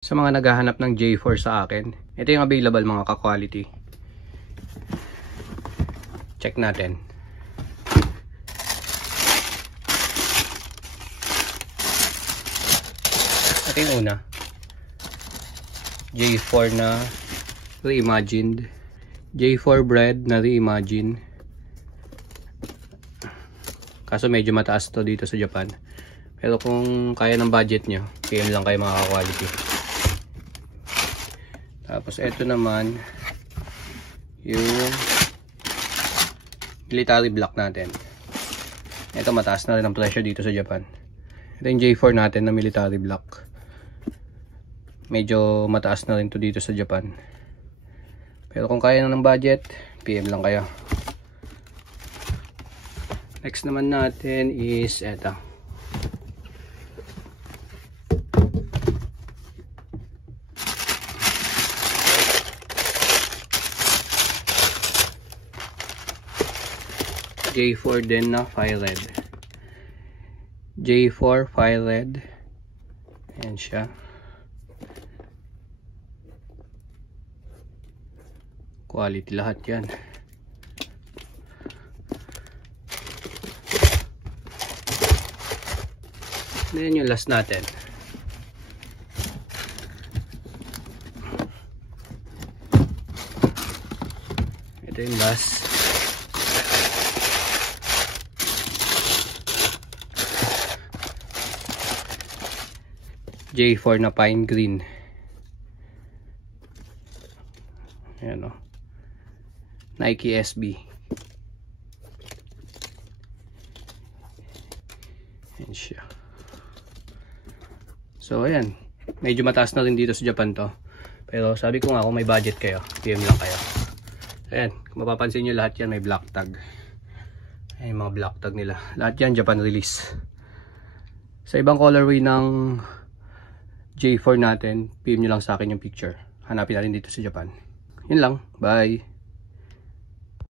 Sa mga naghahanap ng J4 sa akin, ito yung available mga ka-quality. Check natin. Ito yung una. J4 na reimagined. J4 bread na reimagine. Kaso medyo mataas to dito sa Japan. Pero kung kaya ng budget nyo, PM lang kayo mga ka-quality. Tapos ito naman yung military block natin. Ito mataas na rin ang presyo dito sa Japan. Ito yung J4 natin na military block. Medyo mataas na rin to dito sa Japan. Pero kung kaya na ng budget, PM lang kayo. Next naman natin is ito. J4 din na fire red. J4 fire red. Ayan siya. Quality lahat yan. Then yung last natin. Ito yung last. J4 na pine green. Ayan o. Nike SB. Ayan siya. So ayan. Medyo mataas na rin dito sa Japan to. Pero sabi ko nga kung may budget kayo, PM lang kayo. Ayan. Kung mapapansin nyo lahat yan may black tag. Ayan mga black tag nila. Lahat yan Japan release. Sa ibang colorway ng J4 natin, PM nyo lang sa akin yung picture. Hanapin natin dito sa Japan. Yun lang. Bye!